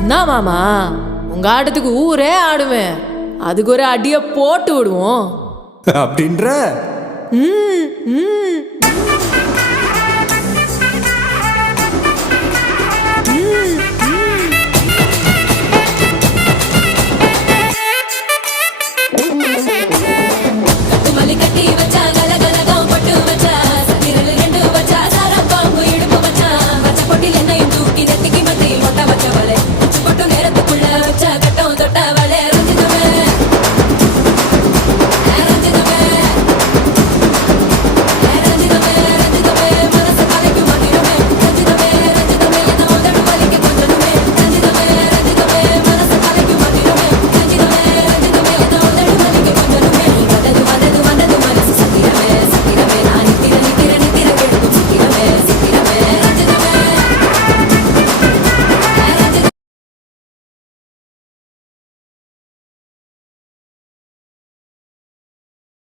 என்ன மாமா, உங்க ஆட்டத்துக்கு ஊரே ஆடுவேன். அதுக்கு ஒரு அடியை போட்டு விடுவோம் அப்படின்ற ம் ம்